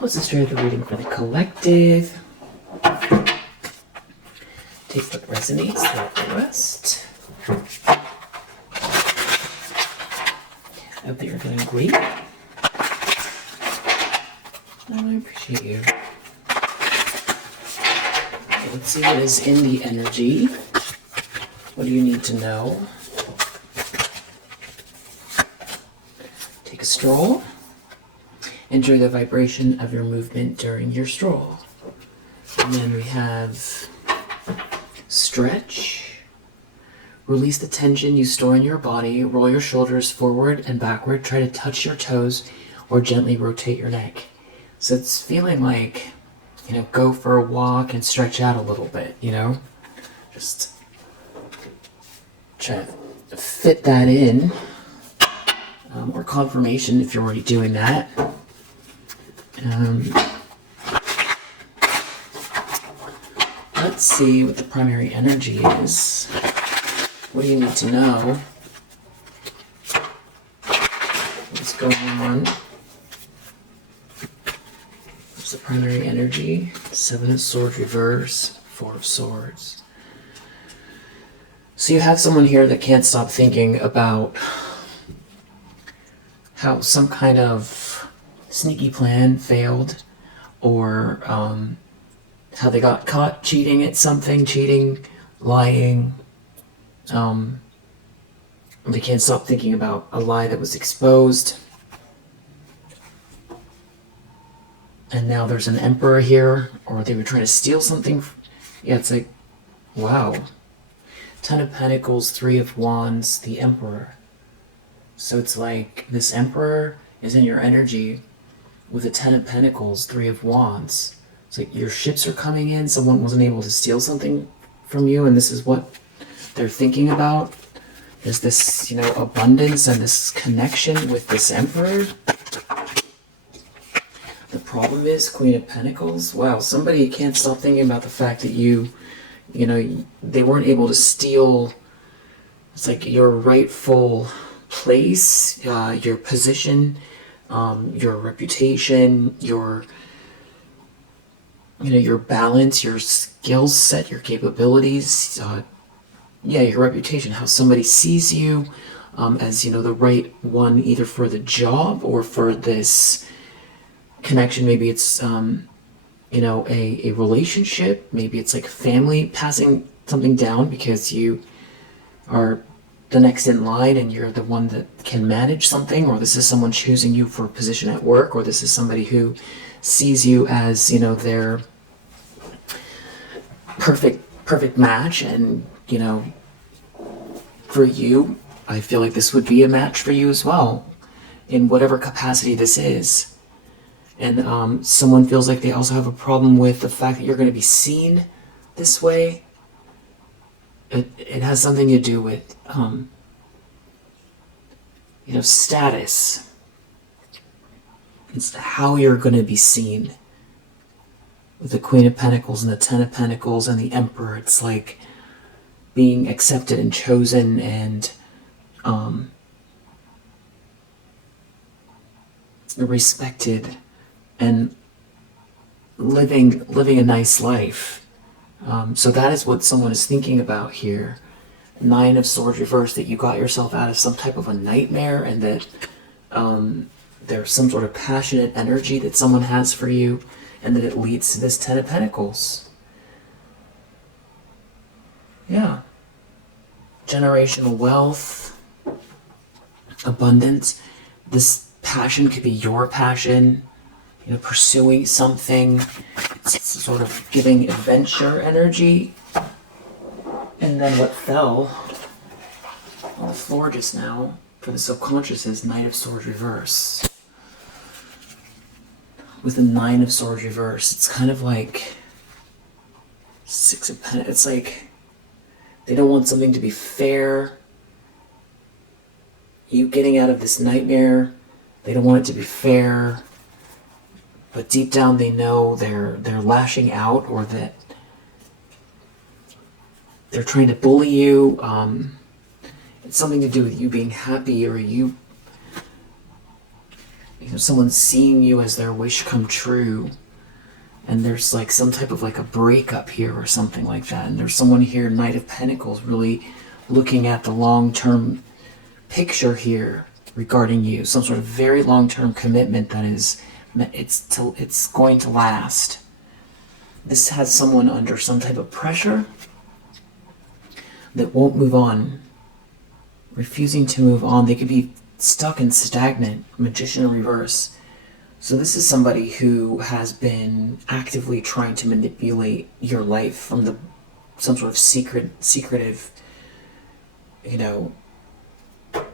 Let's just start the reading for the collective. Take what resonates, leave the rest. I hope that you're doing great. I appreciate you. Okay, let's see what is in the energy. What do you need to know? Take a stroll. Enjoy the vibration of your movement during your stroll. And then we have stretch. Release the tension you store in your body. Roll your shoulders forward and backward. Try to touch your toes or gently rotate your neck. So it's feeling like, go for a walk and stretch out a little bit, Just try to fit that in. Or confirmation if you're already doing that. Let's see what the primary energy is. What do you need to know? What's going on? What's the primary energy? 7 of Swords reverse, 4 of Swords. So you have someone here that can't stop thinking about how some kind of sneaky plan failed, or how they got caught cheating at something, lying. They can't stop thinking about a lie that was exposed. And now there's an emperor here, or they were trying to steal something. Yeah, it's like, wow. 10 of Pentacles, 3 of Wands, the Emperor. So it's like this Emperor is in your energy with a 10 of Pentacles, 3 of Wands. It's like your ships are coming in, someone wasn't able to steal something from you, and this is what they're thinking about. There's this, abundance and this connection with this Emperor. The problem is Queen of Pentacles. Wow, somebody can't stop thinking about the fact that they weren't able to steal, it's like your rightful place, your position, your reputation, your balance, your skill set, your capabilities, your reputation, how somebody sees you as, the right one, either for the job or for this connection. Maybe it's, a relationship. Maybe it's like family passing something down because you are the next in line and you're the one that can manage something, or this is someone choosing you for a position at work, or this is somebody who sees you as, their perfect match. And, for you, I feel like this would be a match for you as well, in whatever capacity this is. And someone feels like they also have a problem with the fact that you're going to be seen this way. It has something to do with, status. It's how you're going to be seen. With the Queen of Pentacles and the 10 of Pentacles and the Emperor, it's like being accepted and chosen and respected and living a nice life. So that is what someone is thinking about here. 9 of Swords reversed, that you got yourself out of some type of a nightmare, and that there's some sort of passionate energy that someone has for you, and that it leads to this 10 of Pentacles. Yeah. Generational wealth, abundance. This passion could be your passion, pursuing something. It's sort of giving adventure energy. And then what fell on the floor just now for the subconscious is Knight of Swords reverse. With the 9 of Swords reverse, it's kind of like 6 of Pentacles. It's like they don't want something to be fair. You getting out of this nightmare, they don't want it to be fair. But deep down they know they're lashing out, or that they're trying to bully you. It's something to do with you being happy, or you someone's seeing you as their wish come true, and there's like some type of like a breakup here or something like that, and there's someone here, Knight of Pentacles, really looking at the long-term picture here regarding you, some sort of very long-term commitment that is, it's going to last. This has someone under some type of pressure that won't move on, refusing to move on. They could be stuck and stagnant. Magician in reverse. So this is somebody who has been actively trying to manipulate your life from some sort of secretive,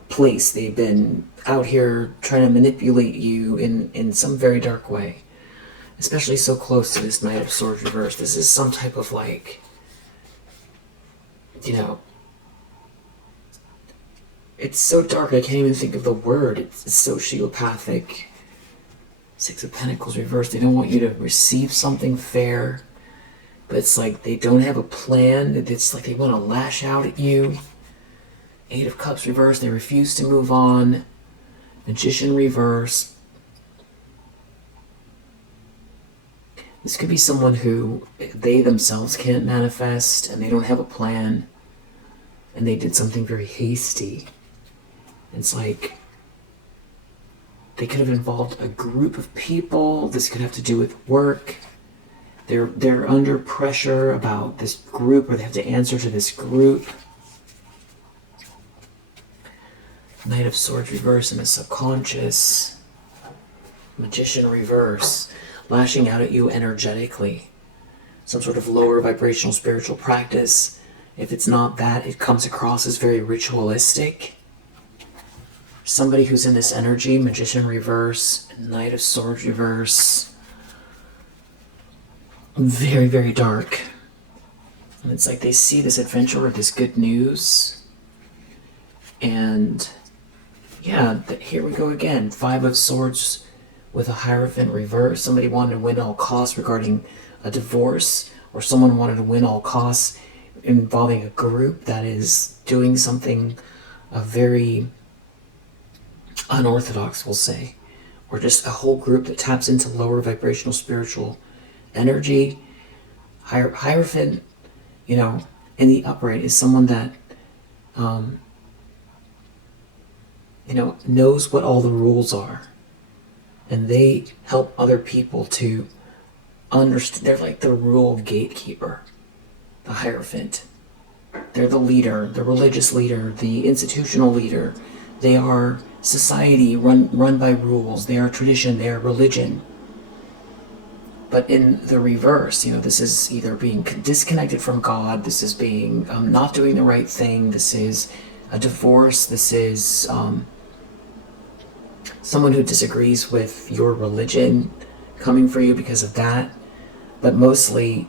place. They've been out here trying to manipulate you in some very dark way, especially so close to this Knight of Swords reverse. This is some type of like, it's so dark I can't even think of the word. It's sociopathic. Six of Pentacles reversed. They don't want you to receive something fair, but it's like they don't have a plan. It's like they want to lash out at you. Eight of Cups reversed. They refuse to move on. Magician reverse. This could be someone who they themselves can't manifest, and they don't have a plan, and they did something very hasty. It's like they could have involved a group of people. This could have to do with work. They're under pressure about this group, or they have to answer to this group. Knight of Swords reverse in the subconscious. Magician reverse, lashing out at you energetically. Some sort of lower vibrational spiritual practice. If it's not that, it comes across as very ritualistic. Somebody who's in this energy, Magician reverse, Knight of Swords reverse. Very, very dark. And it's like they see this adventure or this good news. And yeah, here we go again. Five of Swords with a Hierophant reverse. Somebody wanted to win all costs regarding a divorce, or someone wanted to win all costs involving a group that is doing something very unorthodox, we'll say, or just a whole group that taps into lower vibrational spiritual energy. Hierophant, in the upright is someone that knows what all the rules are, and they help other people to understand. They're like the rule gatekeeper, the Hierophant. They're the leader, the religious leader, the institutional leader. They are society run by rules. They are tradition. They are religion. But in the reverse, this is either being disconnected from God. This is being not doing the right thing. This is a divorce. This is someone who disagrees with your religion coming for you because of that. But mostly,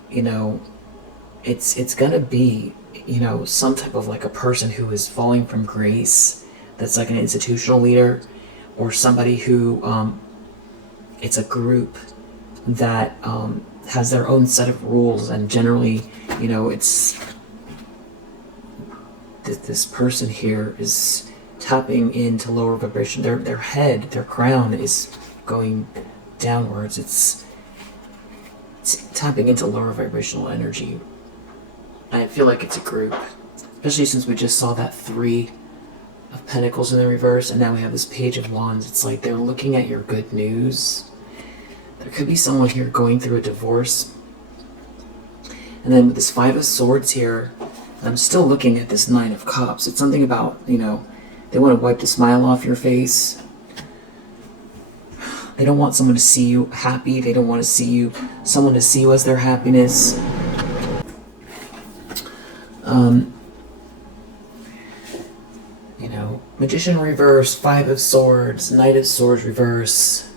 it's gonna be, some type of like a person who is falling from grace. That's like an institutional leader, or somebody who it's a group that has their own set of rules, and generally, it's this person here is tapping into lower vibration. Their head, their crown is going downwards. It's tapping into lower vibrational energy. I feel like it's a group, especially since we just saw that Three of Pentacles in the reverse, and now we have this Page of Wands. It's like they're looking at your good news. There could be someone here going through a divorce. And then with this Five of Swords here, I'm still looking at this Nine of Cups. It's something about, they want to wipe the smile off your face. They don't want someone to see you happy. They don't want to see someone to see you as their happiness. Magician reverse, Five of Swords, Knight of Swords reverse.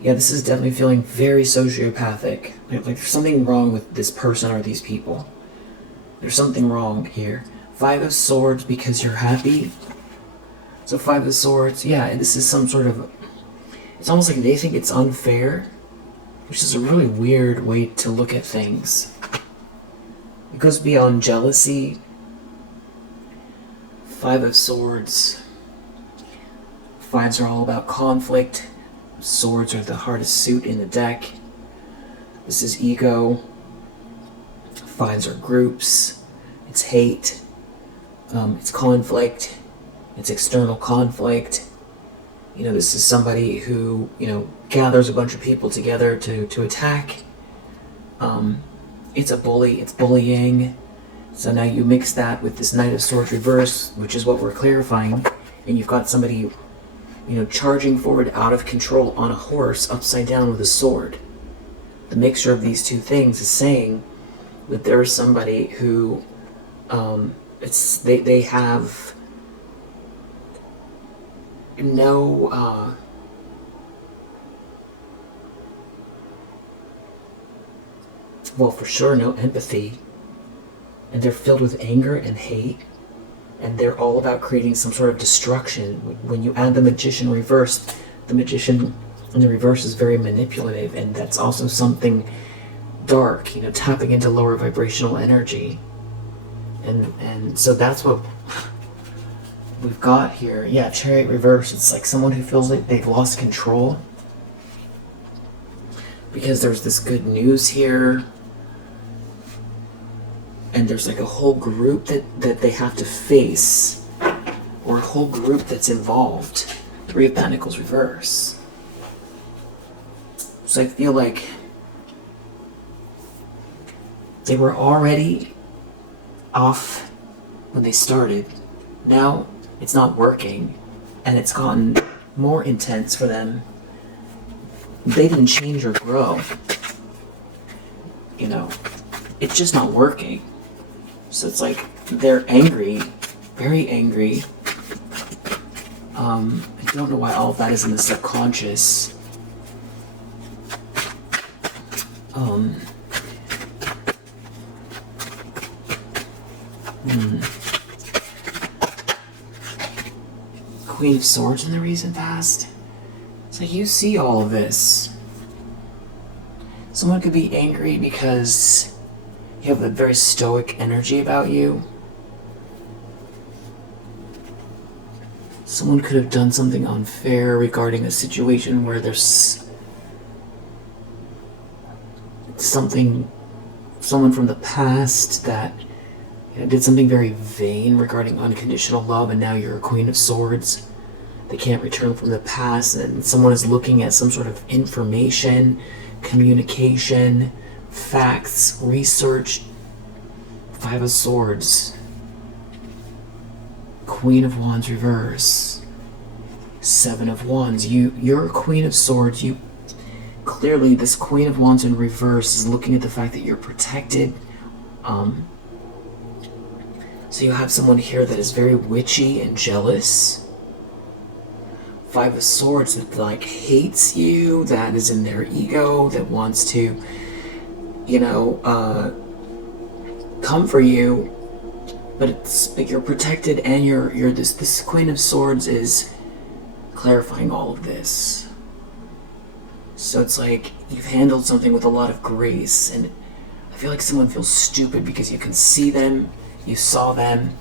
Yeah, this is definitely feeling very sociopathic. Like there's something wrong with this person or these people. There's something wrong here. Five of Swords because you're happy. So Five of Swords, yeah, this is some sort of... It's almost like they think it's unfair, which is a really weird way to look at things. It goes beyond jealousy. Five of Swords. Fives are all about conflict. Swords are the hardest suit in the deck. This is ego. Fives are groups. It's hate. It's conflict. It's external conflict. This is somebody who, gathers a bunch of people together to attack. It's a bully. It's bullying. So now you mix that with this Knight of Swords reverse, which is what we're clarifying, and you've got somebody, charging forward out of control on a horse upside down with a sword. The mixture of these two things is saying that there is somebody who, they have no, well, for sure, no empathy, and they're filled with anger and hate, and they're all about creating some sort of destruction. When you add the Magician reversed, the Magician in the reverse is very manipulative, and that's also something dark, tapping into lower vibrational energy. And so that's what we've got here. Yeah, Chariot reverse. It's like someone who feels like they've lost control, because there's this good news here, and there's like a whole group that they have to face, or a whole group that's involved. Three of Pentacles reverse. So I feel like they were already off when they started. Now it's not working, and it's gotten more intense for them. They didn't change or grow. It's just not working. So it's like they're angry, very angry. I don't know why all of that is in the subconscious. Queen of Swords in the recent past. It's like you see all of this. Someone could be angry because you have a very stoic energy about you. Someone could have done something unfair regarding a situation where there's someone from the past that did something very vain regarding unconditional love, and now you're a Queen of Swords. They can't return from the past, and someone is looking at some sort of information, communication, facts, research. Five of Swords. Queen of Wands reverse. Seven of Wands. You're a Queen of Swords. Clearly, this Queen of Wands in reverse is looking at the fact that you're protected. So you have someone here that is very witchy and jealous. Five of Swords that hates you, that is in their ego, that wants to, come for you, but you're protected, and you're this Queen of Swords is clarifying all of this. So it's like you've handled something with a lot of grace, and I feel like someone feels stupid because you can see them, you saw them,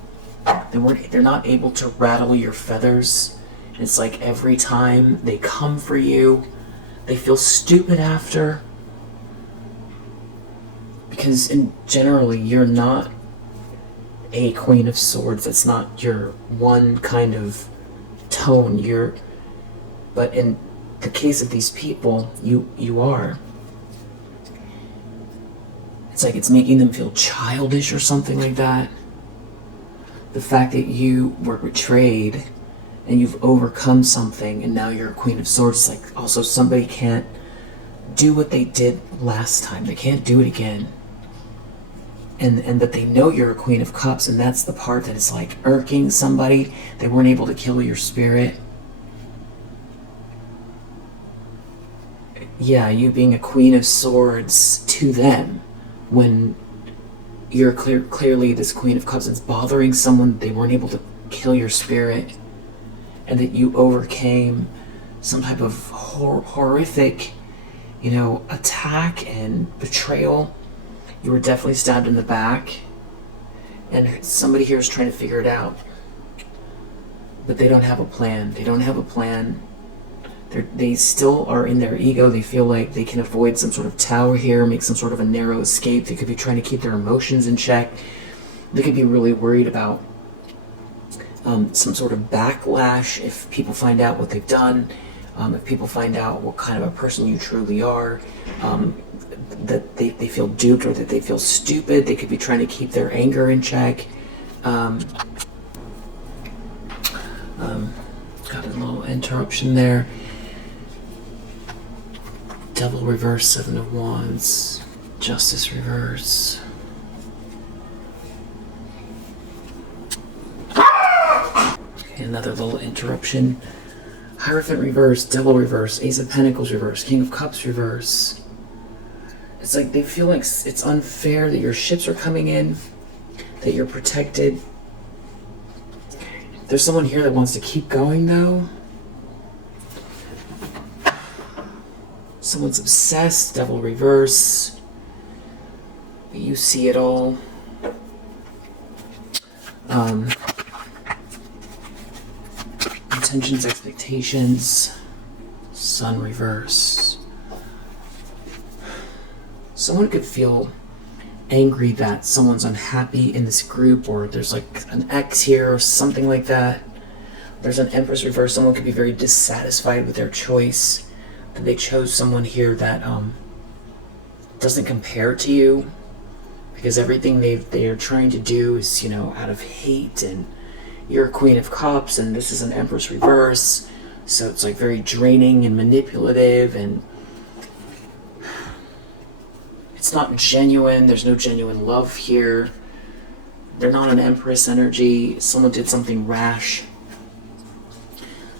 they're not able to rattle your feathers. It's like every time they come for you, they feel stupid after. Because generally, you're not a Queen of Swords. That's not your one kind of tone. But in the case of these people, you are. It's like it's making them feel childish or something like that. The fact that you were betrayed and you've overcome something, and now you're a Queen of Swords. It's like also somebody can't do what they did last time. They can't do it again. And that they know you're a Queen of Cups, and that's the part that is like irking somebody. They weren't able to kill your spirit. Yeah, you being a Queen of Swords to them, when you're clearly this Queen of Cups, it's bothering someone. They weren't able to kill your spirit, and that you overcame some type of horrific, attack and betrayal. You were definitely stabbed in the back, and somebody here is trying to figure it out. But they don't have a plan. They don't have a plan. They still are in their ego. They feel like they can avoid some sort of tower here, make some sort of a narrow escape. They could be trying to keep their emotions in check. They could be really worried about some sort of backlash if people find out what they've done, if people find out what kind of a person you truly are, that they feel duped or that they feel stupid. They could be trying to keep their anger in check. Got a little interruption there. Devil reverse, 7 of Wands, Justice reverse. Okay, another little interruption. Hierophant reverse, Devil reverse, Ace of Pentacles reverse, King of Cups reverse. It's like they feel like it's unfair that your ships are coming in, that you're protected. There's someone here that wants to keep going though. Someone's obsessed, Devil reverse. You see it all. Intentions, expectations, Sun reverse. Someone could feel angry that someone's unhappy in this group, or there's like an X here or something like that. There's an Empress reverse. Someone could be very dissatisfied with their choice, that they chose someone here that doesn't compare to you, because everything they're trying to do is, you know, out of hate, and you're a Queen of Cups and this is an Empress reverse, so it's like very draining and manipulative, and it's not genuine. There's no genuine love here. They're not an Empress energy. Someone did something rash.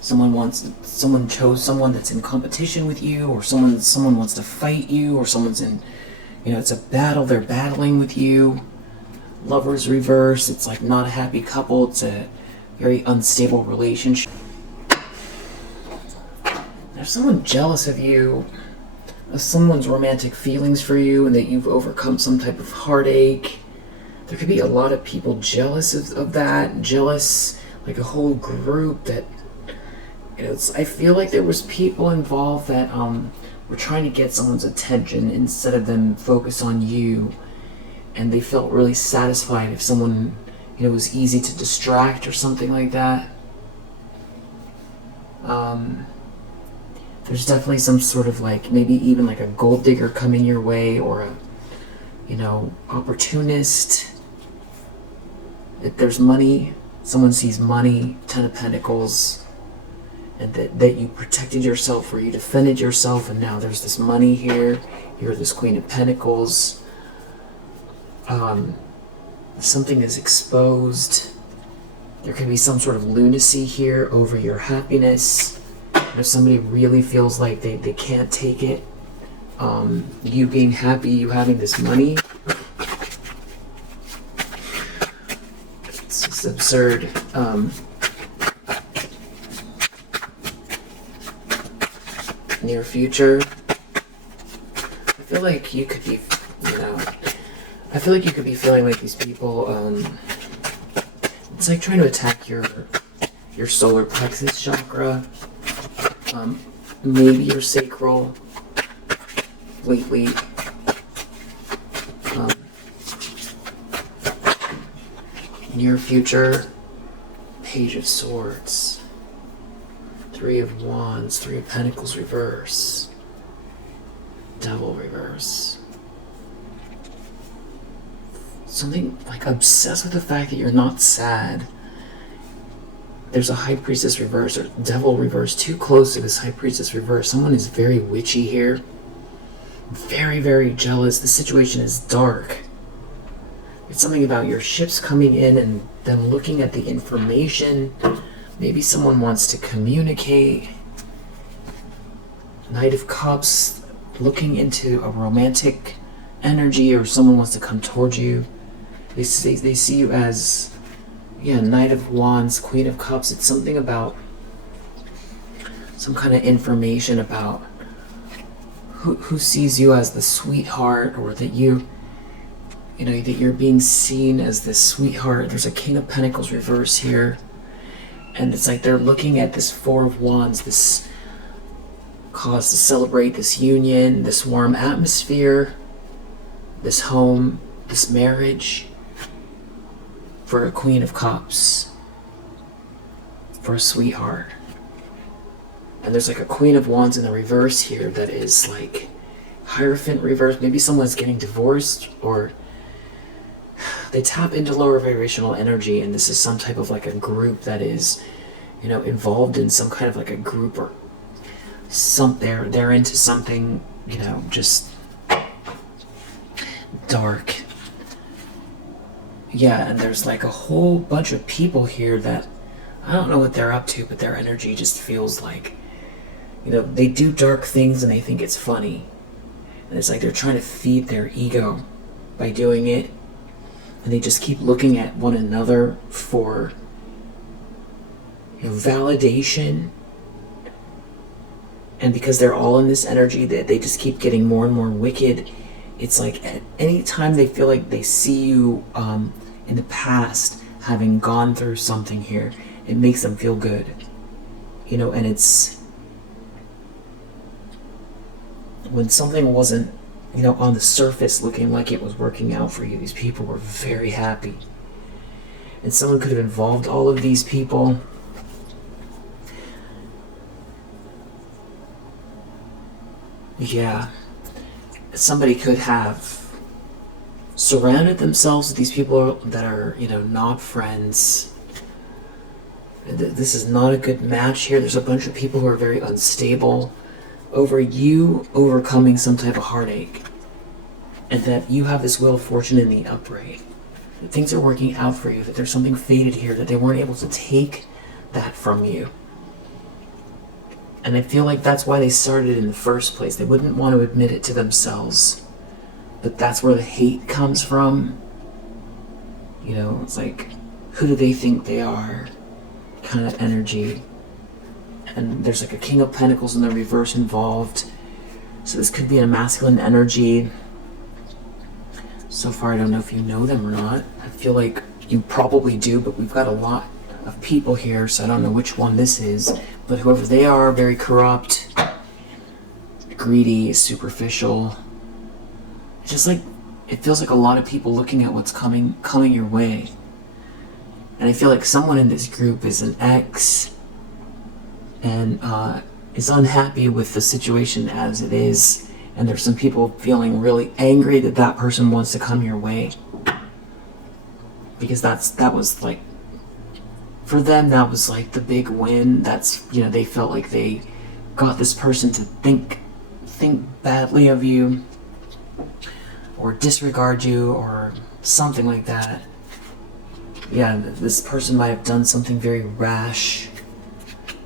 Someone chose someone that's in competition with you, or someone wants to fight you, or someone's in, you know, it's a battle. They're battling with you. Lovers reverse. It's like not a happy couple. It's a very unstable relationship. There's someone jealous of you, of someone's romantic feelings for you, and that you've overcome some type of heartache. There could be a lot of people jealous of that. Jealous, like a whole group that, you know, I feel like there was people involved that were trying to get someone's attention instead of them focus on you, and they felt really satisfied if someone, you know, was easy to distract or something like that. There's definitely some sort of like, maybe even like a gold digger coming your way, or a, you know, opportunist. If there's money, someone sees money, 10 of Pentacles, and that you protected yourself, or you defended yourself, and now there's this money here. You're this Queen of Pentacles. Something is exposed. There could be some sort of lunacy here over your happiness. If somebody really feels like they can't take it, you being happy, you having this money. It's just absurd. Near future. I feel like you could be, you know, I feel like you could be feeling like these people, it's like trying to attack your solar plexus chakra, maybe your sacral, lately. Near future, Page of Swords, 3 of Wands, 3 of Pentacles reverse, Devil reverse. Something like obsessed with the fact that you're not sad. There's a High Priestess reverse, or Devil reverse, too close to this High Priestess reverse. Someone is very witchy here. Very, very jealous. The situation is dark. It's something about your ships coming in and them looking at the information. Maybe someone wants to communicate. Knight of Cups, looking into a romantic energy, or someone wants to come towards you. They see you as, yeah, Knight of Wands, Queen of Cups. It's something about some kind of information about who sees you as the sweetheart, or that you know, that you're being seen as this sweetheart. There's a King of Pentacles reverse here, and it's like they're looking at this 4 of Wands, this cause to celebrate this union, this warm atmosphere, this home, this marriage, for a Queen of Cups, for a sweetheart. And there's like a Queen of Wands in the reverse here that is like Hierophant reverse. Maybe someone's getting divorced, or they tap into lower vibrational energy, and this is some type of like a group that is, you know, involved in some kind of like a group, or they're into something, you know, just dark. Yeah, and there's like a whole bunch of people here that I don't know what they're up to, but their energy just feels like, you know, they do dark things and they think it's funny. And it's like they're trying to feed their ego by doing it. And they just keep looking at one another for, you know, validation. And because they're all in this energy, that they just keep getting more and more wicked. It's like at any time they feel like they see you in the past having gone through something here, it makes them feel good. You know, and it's when something wasn't, you know, on the surface looking like it was working out for you, these people were very happy. And someone could have involved all of these people. Yeah. Somebody could have surrounded themselves with these people that are, you know, not friends. This is not a good match here. There's a bunch of people who are very unstable over you overcoming some type of heartache, and that you have this wheel of fortune in the upright. That things are working out for you, that there's something fated here, that they weren't able to take that from you. And I feel like that's why they started in the first place. They wouldn't want to admit it to themselves, but that's where the hate comes from. You know, it's like, who do they think they are kind of energy. And there's like a King of Pentacles in the reverse involved. So this could be a masculine energy. So far, I don't know if you know them or not. I feel like you probably do, but we've got a lot of people here, so I don't know which one this is. But whoever they are, very corrupt, greedy, superficial. It's just like, it feels like a lot of people looking at what's coming your way. And I feel like someone in this group is an ex and is unhappy with the situation as it is. And there's some people feeling really angry that that person wants to come your way. Because that was like, for them, that was like the big win. That's, you know, they felt like they got this person to think badly of you, or disregard you, or something like that. Yeah, this person might have done something very rash.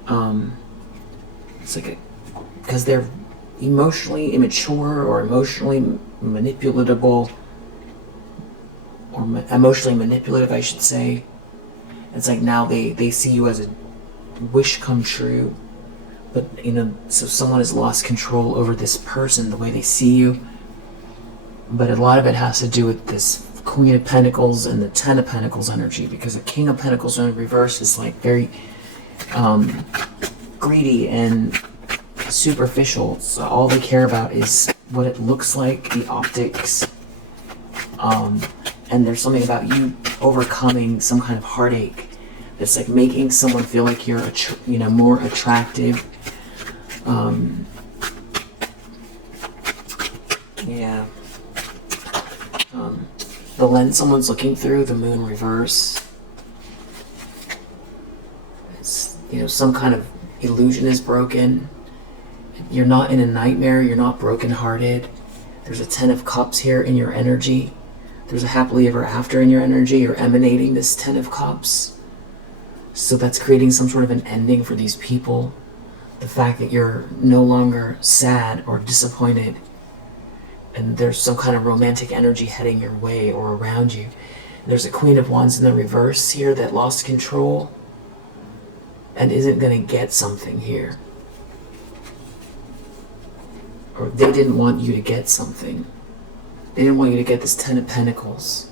It's like because they're emotionally immature, or emotionally manipulatable, or emotionally manipulative, I should say. It's like now they see you as a wish come true. But, you know, so someone has lost control over this person, the way they see you. But a lot of it has to do with this Queen of Pentacles and the Ten of Pentacles energy, because the King of Pentacles in reverse is like very greedy and superficial. So all they care about is what it looks like, the optics. And there's something about you overcoming some kind of heartache that's like making someone feel like you're, you know, more attractive. Yeah. The lens someone's looking through, the moon reverse. It's, you know, some kind of illusion is broken. You're not in a nightmare, you're not brokenhearted. There's a Ten of Cups here in your energy. There's a happily ever after in your energy. You're emanating this Ten of Cups. So that's creating some sort of an ending for these people. The fact that you're no longer sad or disappointed, and there's some kind of romantic energy heading your way or around you. There's a Queen of Wands in the reverse here that lost control and isn't going to get something here. Or they didn't want you to get something. They didn't want you to get this Ten of Pentacles.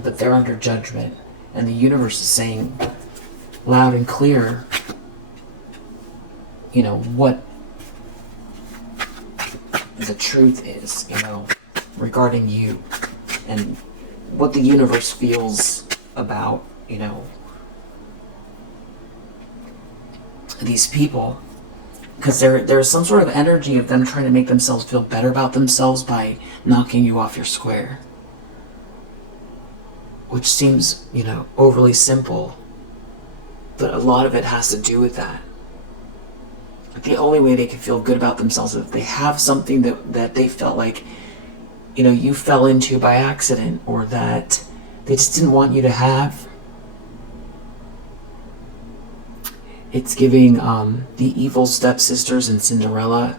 But they're under judgment. And the universe is saying loud and clear, you know, what the truth is, you know, regarding you, and what the universe feels about, you know, these people. Because there's some sort of energy of them trying to make themselves feel better about themselves by knocking you off your square. Which seems, you know, overly simple, but a lot of it has to do with that. The only way they can feel good about themselves is if they have something that they felt like, you know, you fell into by accident, or that they just didn't want you to have. It's giving the evil stepsisters in Cinderella.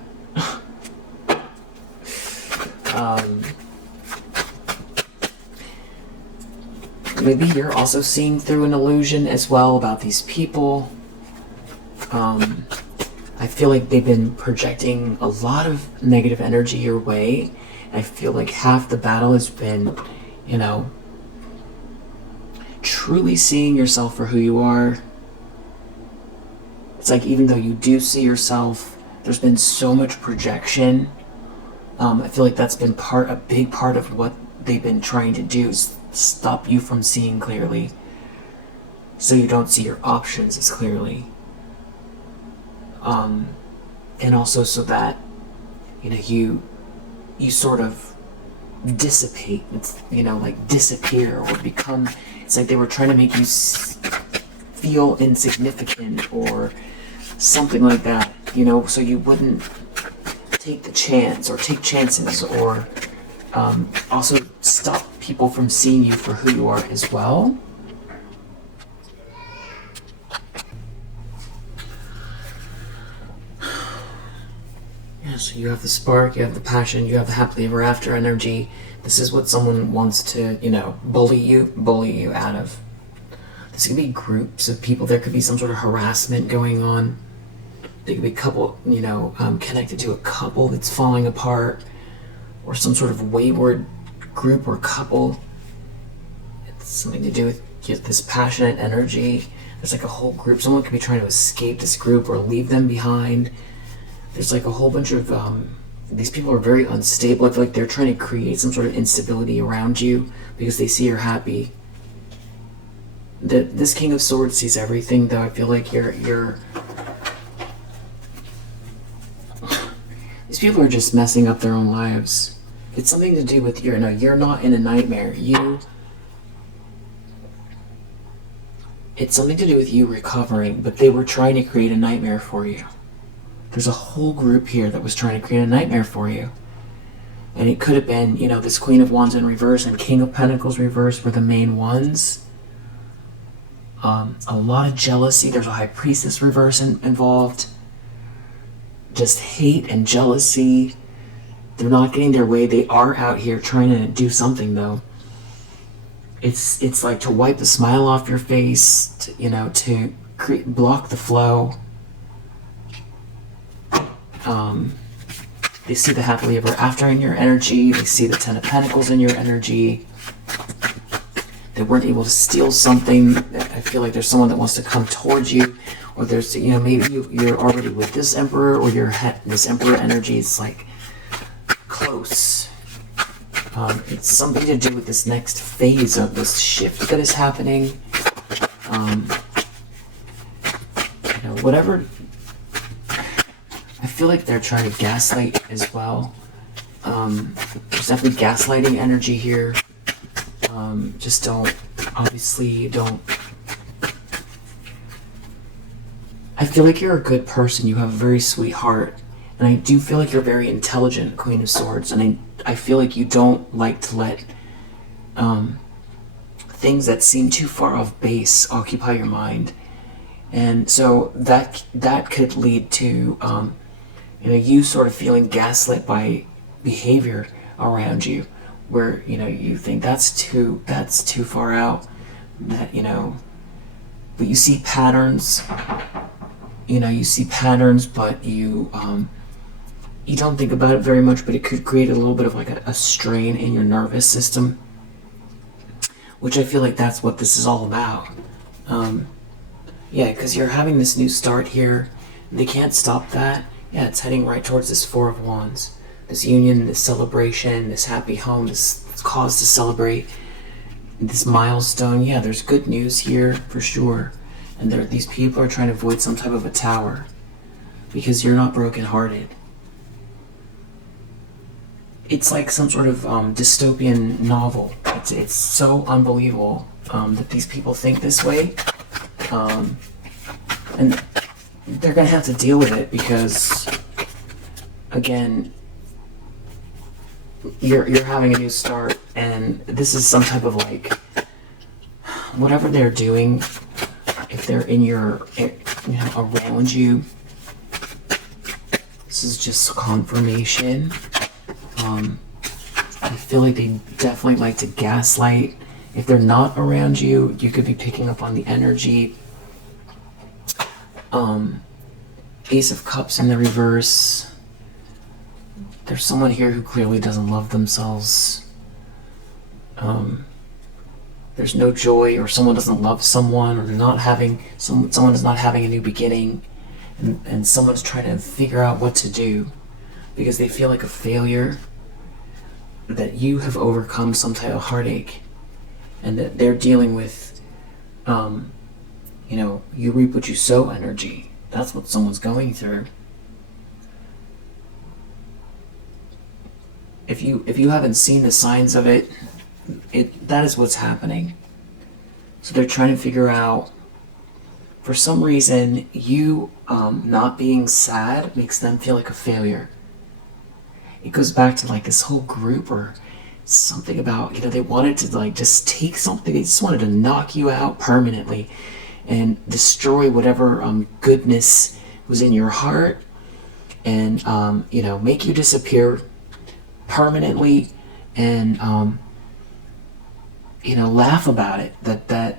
Maybe you're also seeing through an illusion as well about these people. I feel like they've been projecting a lot of negative energy your way. I feel like half the battle has been, you know, truly seeing yourself for who you are. It's like, even though you do see yourself, there's been so much projection. I feel like that's been a big part of what they've been trying to do, is stop you from seeing clearly, so you don't see your options as clearly. And also so that, you know, you sort of dissipate, you know, like disappear or become, it's like they were trying to make you feel insignificant or something like that, you know, so you wouldn't take the chance or take chances, or also stop people from seeing you for who you are as well. Yeah, so you have the spark, you have the passion, you have the happily ever after energy. This is what someone wants to, you know, bully you out of. This could be groups of people. There could be some sort of harassment going on. They could be couple, you know, connected to a couple that's falling apart, or some sort of wayward group or couple. It's something to do with this passionate energy. There's like a whole group. Someone could be trying to escape this group or leave them behind. There's like a whole bunch of these people are very unstable. I feel like they're trying to create some sort of instability around you because they see you're happy. This King of Swords sees everything, though. I feel like you're these people are just messing up their own lives. It's something to do with you're not in a nightmare. It's something to do with you recovering, but they were trying to create a nightmare for you. There's a whole group here that was trying to create a nightmare for you. And it could have been, you know, this Queen of Wands in reverse and King of Pentacles reverse were the main ones. A lot of jealousy. There's a High Priestess reverse involved. Just hate and jealousy. They're not getting their way. They are out here trying to do something, though. It's like to wipe the smile off your face, to, you know, to block the flow. They see the happily ever after in your energy. They see the Ten of Pentacles in your energy. They weren't able to steal something. I feel like there's someone that wants to come towards you, or there's, you know, maybe you're already with this Emperor, or this Emperor energy is like close. It's something to do with this next phase of this shift that is happening. You know, whatever. I feel like they're trying to gaslight as well. There's definitely gaslighting energy here. Just don't. I feel like you're a good person. You have a very sweet heart. And I do feel like you're very intelligent, Queen of Swords. And I feel like you don't like to let things that seem too far off base occupy your mind. And so that could lead to you sort of feeling gaslit by behavior around you, where you think that's too far out, that but you see patterns. You see patterns, but you don't think about it very much, but it could create a little bit of like a strain in your nervous system, which I feel like that's what this is all about. Because you're having this new start here. They can't stop that. Yeah, it's heading right towards this Four of Wands. This union, this celebration, this happy home, this cause to celebrate, this milestone. Yeah, there's good news here for sure. And these people are trying to avoid some type of a tower because you're not brokenhearted. It's like some sort of dystopian novel. It's so unbelievable that these people think this way. And they're going to have to deal with it because, again, you're having a new start, and this is some type of like, whatever they're doing, if they're in your, around you, this is just confirmation. I feel like they definitely like to gaslight. If they're not around you, you could be picking up on the energy. Ace of Cups in the reverse. There's someone here who clearly doesn't love themselves. There's no joy, or someone doesn't love someone, or they're not having someone is not having a new beginning, and someone's trying to figure out what to do because they feel like a failure, that you have overcome some type of heartache, and that they're dealing with you reap what you sow energy. That's what someone's going through. If you haven't seen the signs of it, that is what's happening. So they're trying to figure out, for some reason, you not being sad makes them feel like a failure. It goes back to like this whole group, or something about, they wanted to like just take something, they just wanted to knock you out permanently and destroy whatever goodness was in your heart, and make you disappear permanently, and laugh about it, that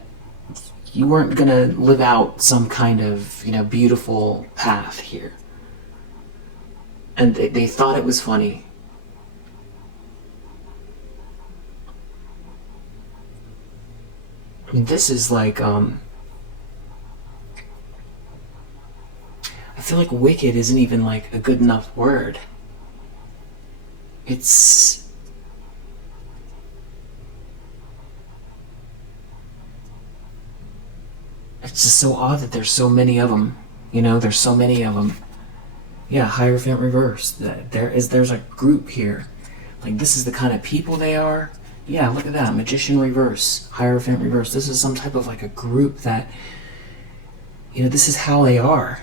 you weren't gonna live out some kind of beautiful path here, and they thought it was funny. I mean, this is like I feel like wicked isn't even like a good enough word. It's just so odd that there's so many of them. There's so many of them. Yeah, Hierophant reverse. There's a group here. Like, this is the kind of people they are. Yeah, look at that. Magician reverse. Hierophant reverse. This is some type of like a group that, this is how they are.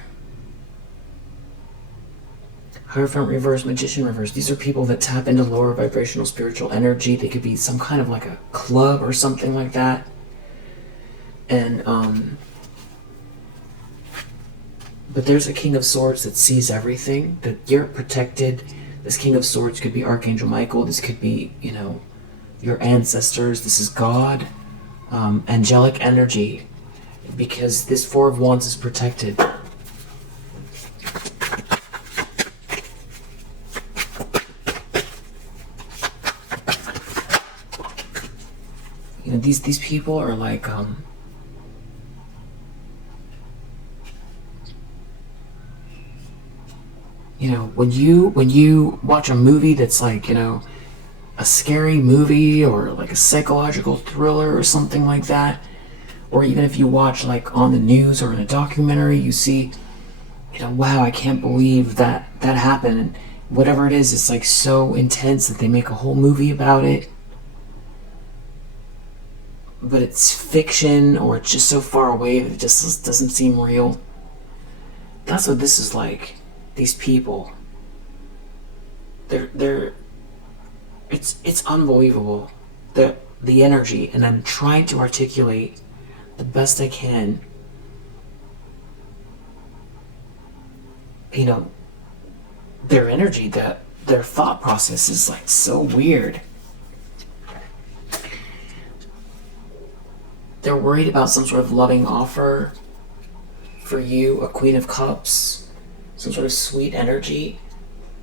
Hierophant reverse, Magician reverse. These are people that tap into lower vibrational spiritual energy. They could be some kind of like a club or something like that. And, but there's a King of Swords that sees everything, that you're protected. This King of Swords could be Archangel Michael. This could be, your ancestors. This is God. Angelic energy. Because this Four of Wands is protected. These people are like, when you watch a movie that's like, a scary movie, or like a psychological thriller or something like that, or even if you watch like on the news or in a documentary, you see, wow, I can't believe that happened, and whatever it is, it's like so intense that they make a whole movie about it. But it's fiction, or it's just so far away that it just doesn't seem real. That's what this is like. These people. It's unbelievable. The energy, and I'm trying to articulate the best I can. Their energy, their thought process is like so weird. They're worried about some sort of loving offer for you, a Queen of Cups, some sort of sweet energy.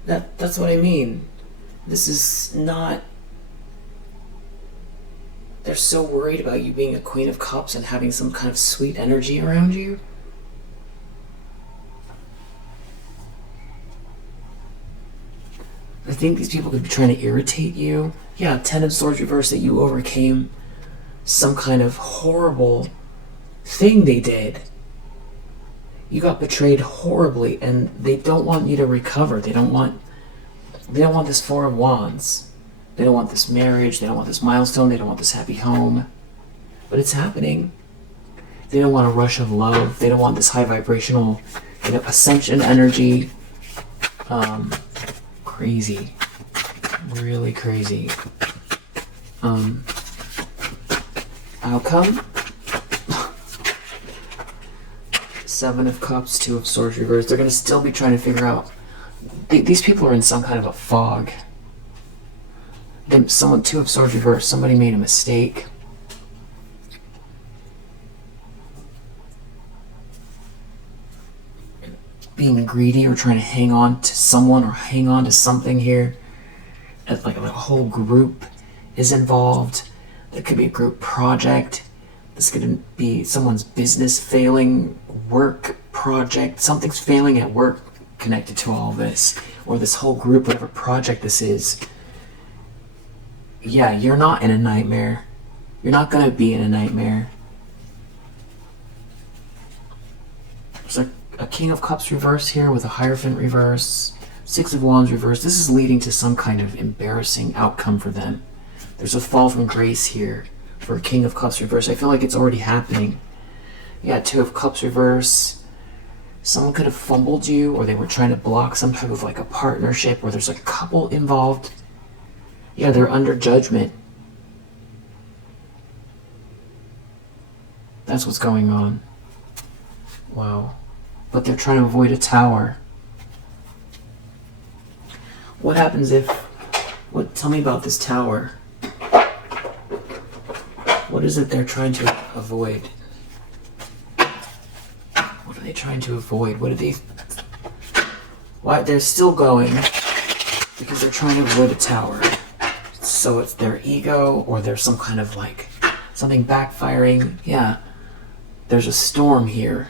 That's what I mean. This is not... They're so worried about you being a Queen of Cups and having some kind of sweet energy around you. I think these people could be trying to irritate you. Yeah, Ten of Swords reversed, that you overcame some kind of horrible thing they did. You got betrayed horribly, and they don't want you to recover. They don't want this Four of Wands. They don't want this marriage. They don't want this milestone. They don't want this happy home. But it's happening. They don't want a rush of love. They don't want this high vibrational, ascension energy. Crazy. Really crazy. Outcome? Seven of Cups, Two of Swords reversed. They're going to still be trying to figure out. These people are in some kind of a fog. Two of Swords reversed. Somebody made a mistake. Being greedy or trying to hang on to someone or hang on to something here. Like a whole group is involved. There could be a group project. This could be someone's business failing, work project. Something's failing at work connected to all this. Or this whole group, whatever project this is. Yeah, you're not in a nightmare. You're not going to be in a nightmare. There's a King of Cups reverse here with a Hierophant reverse. Six of Wands reverse. This is leading to some kind of embarrassing outcome for them. There's a fall from grace here for a King of Cups reverse. I feel like it's already happening. Yeah, Two of Cups reverse. Someone could have fumbled you, or they were trying to block some type of like a partnership, or there's a couple involved. Yeah, they're under judgment. That's what's going on. Wow. But they're trying to avoid a tower. What happens if... Tell me about this tower. What is it they're trying to avoid? What are they trying to avoid? Why they're still going? Because they're trying to avoid a tower. So it's their ego, or there's some kind of like something backfiring. Yeah, there's a storm here.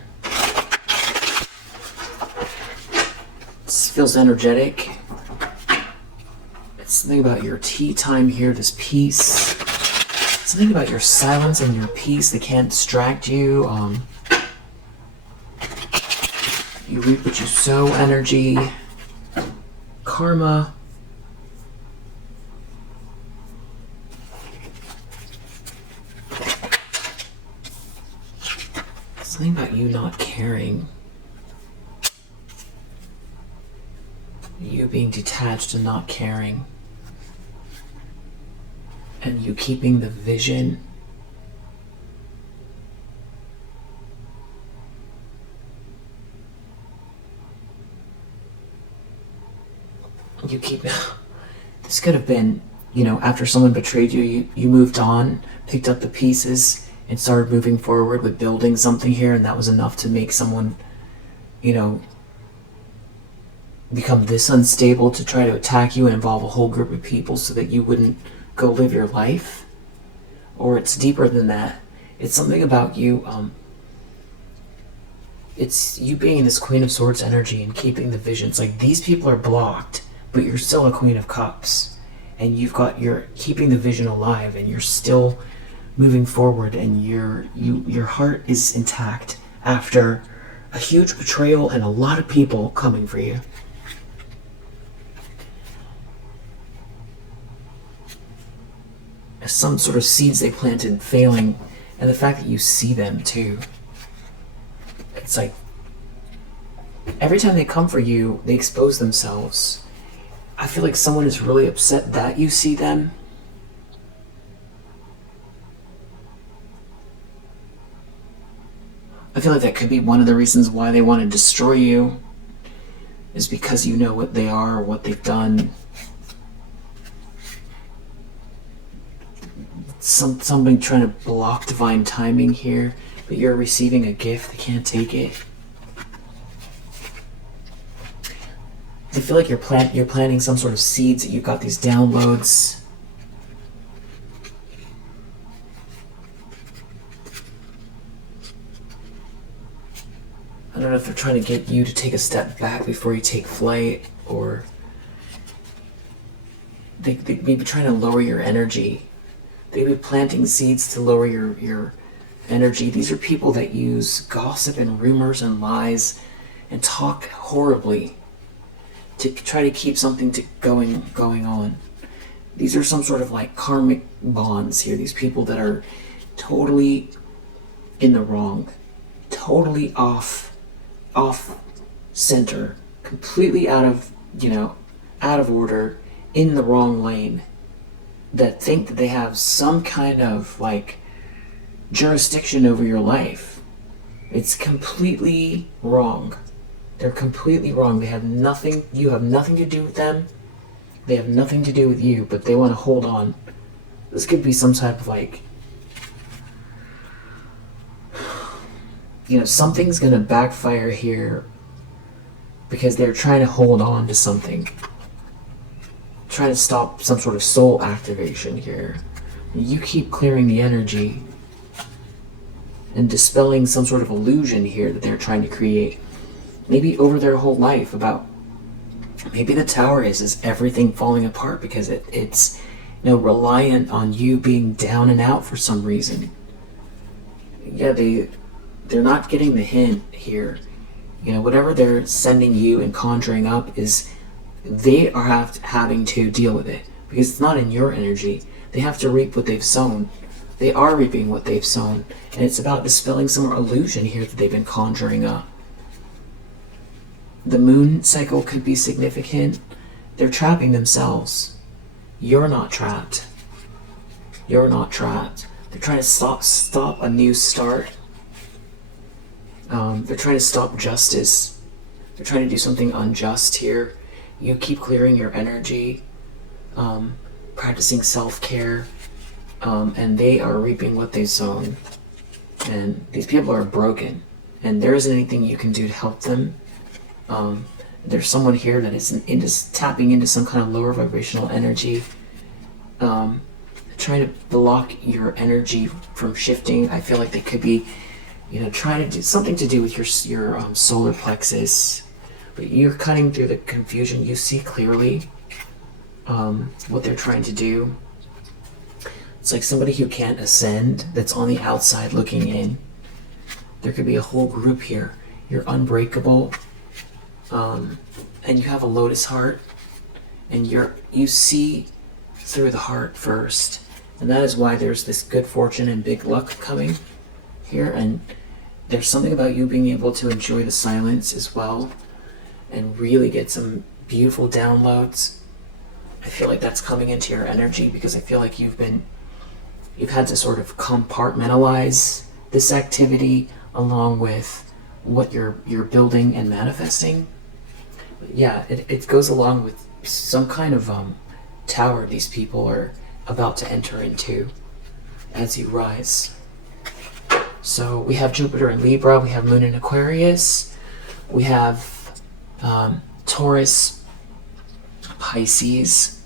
This feels energetic. It's something about your tea time here, this peace. Something about your silence and your peace that can't distract you. You reap what you sow energy. Karma. Something about you not caring. You being detached and not caring. And you keeping the vision. You keep... This could have been, after someone betrayed you, you moved on, picked up the pieces, and started moving forward with building something here, and that was enough to make someone, become this unstable to try to attack you and involve a whole group of people so that you wouldn't go live your life. Or it's deeper than that. It's something about you, it's you being in this Queen of Swords energy and keeping the visions. Like, these people are blocked, but you're still a Queen of Cups. And you're keeping the vision alive, and you're still moving forward, and your heart is intact after a huge betrayal and a lot of people coming for you. Some sort of seeds they planted failing, and the fact that you see them too. It's like every time they come for you, they expose themselves. I feel like someone is really upset that you see them. I feel like that could be one of the reasons why they want to destroy you, is because you know what they are or what they've done. Somebody trying to block divine timing here, but you're receiving a gift, they can't take it. I feel like you're planting some sort of seeds, that you've got these downloads. I don't know if they're trying to get you to take a step back before you take flight, or they may be trying to lower your energy. They may be planting seeds to lower your energy. These are people that use gossip and rumors and lies and talk horribly to try to keep something going on. These are some sort of like karmic bonds here. These people that are totally in the wrong, totally off center, completely out of order, in the wrong lane, that think that they have some kind of like jurisdiction over your life. It's completely wrong. They're completely wrong. They have nothing, you have nothing to do with them. They have nothing to do with you, but they want to hold on. This could be some type of like, something's gonna backfire here because they're trying to hold on to something. Trying to stop some sort of soul activation here. You keep clearing the energy and dispelling some sort of illusion here that they're trying to create. Maybe over their whole life about, maybe the tower is everything falling apart because it's reliant on you being down and out for some reason. Yeah, they're not getting the hint here. Whatever they're sending you and conjuring up is, they are having to deal with it because it's not in your energy. They have to reap what they've sown. They are reaping what they've sown, and it's about dispelling some illusion here that they've been conjuring up. The moon cycle could be significant. They're trapping themselves. You're not trapped. You're not trapped. They're trying to stop a new start. They're trying to stop justice. They're trying to do something unjust here. You keep clearing your energy, practicing self-care, and they are reaping what they've sown. And these people are broken, and there isn't anything you can do to help them. There's someone here that is tapping into some kind of lower vibrational energy, trying to block your energy from shifting. I feel like they could be, trying to do something to do with your solar plexus. But you're cutting through the confusion. You see clearly what they're trying to do. It's like somebody who can't ascend, that's on the outside looking in. There could be a whole group here. You're unbreakable, and you have a lotus heart, and you see through the heart first, and that is why there's this good fortune and big luck coming here. And there's something about you being able to enjoy the silence as well, and really get some beautiful downloads. I feel like that's coming into your energy because I feel like you've had to sort of compartmentalize this activity along with what you're building and manifesting. But yeah, it goes along with some kind of tower these people are about to enter into as you rise. So we have Jupiter in Libra, we have Moon in Aquarius, we have Taurus, Pisces,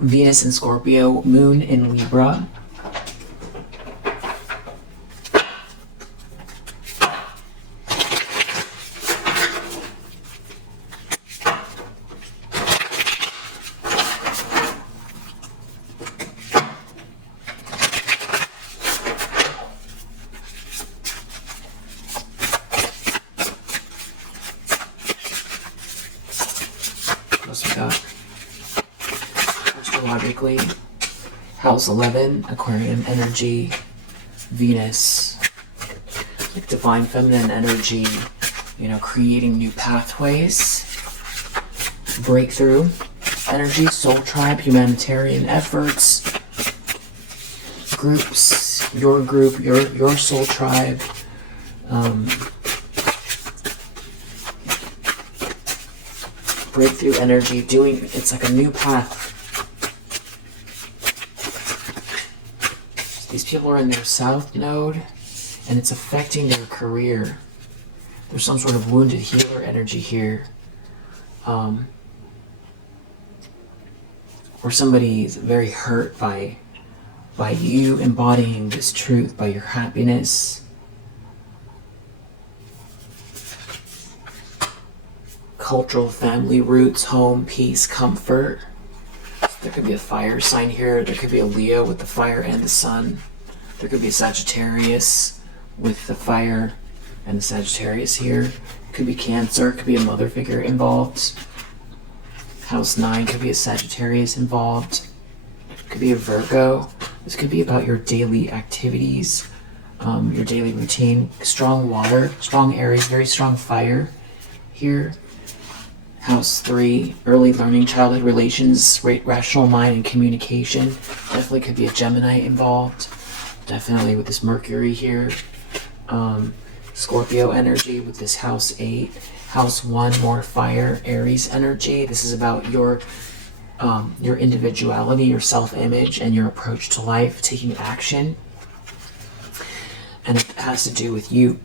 Venus in Scorpio, Moon in Libra. Astrologically, House 11, Aquarian energy, Venus, like divine feminine energy, creating new pathways, breakthrough energy, soul tribe, humanitarian efforts, groups, your group, your soul tribe, breakthrough energy, it's like a new path. These people are in their south node, and it's affecting their career. There's some sort of wounded healer energy here. Or somebody is very hurt by you embodying this truth, by your happiness. Cultural family roots, home, peace, comfort. There could be a fire sign here. There could be a Leo with the fire and the sun. There could be a Sagittarius with the fire and the Sagittarius here. It could be Cancer. It could be a mother figure involved. House 9 could be a Sagittarius involved. It could be a Virgo. This could be about your daily activities, your daily routine. Strong water, strong Aries, very strong fire here. House 3, early learning, childhood relations, rational mind and communication. Definitely could be a Gemini involved. Definitely with this Mercury here. Scorpio energy with this House 8. House 1, more fire, Aries energy. This is about your individuality, your self-image, and your approach to life, taking action. And it has to do with you,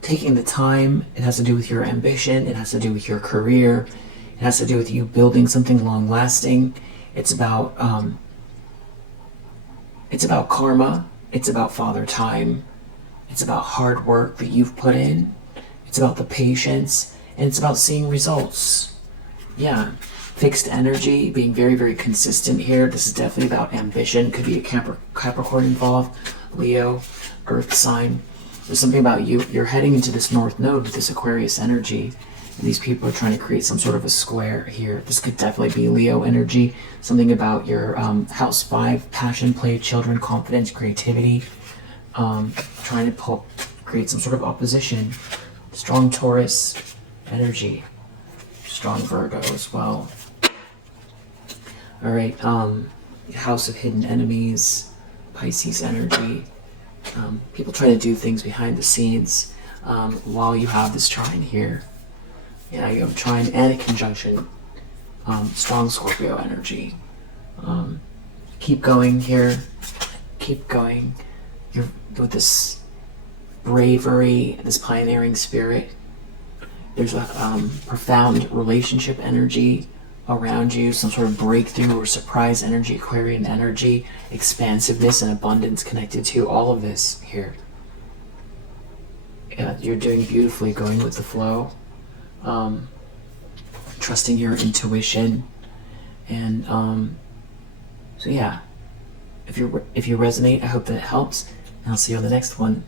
taking the time. It has to do with your ambition. It has to do with your career. It has to do with you building something long-lasting. It's about karma. It's about father time. It's about hard work that you've put in. It's about the patience, and it's about seeing results. Yeah, fixed energy, being very, very consistent here. This is definitely about ambition. Could be a Capricorn involved, Leo, Earth sign. There's something about you. You're heading into this North Node with this Aquarius energy. And these people are trying to create some sort of a square here. This could definitely be Leo energy. Something about your House 5, passion, play, children, confidence, creativity. Trying to create some sort of opposition. Strong Taurus energy. Strong Virgo as well. All right, House of Hidden Enemies, Pisces energy. People try to do things behind the scenes while you have this trine here. Yeah, you have a trine and a conjunction. Strong Scorpio energy. Keep going here. Keep going. You're with this bravery, this pioneering spirit. There's a profound relationship energy around you, some sort of breakthrough or surprise energy, Aquarian energy, expansiveness and abundance connected to all of this here. Yeah, you're doing beautifully, going with the flow, trusting your intuition, and so yeah, if you resonate, I hope that it helps, and I'll see you on the next one.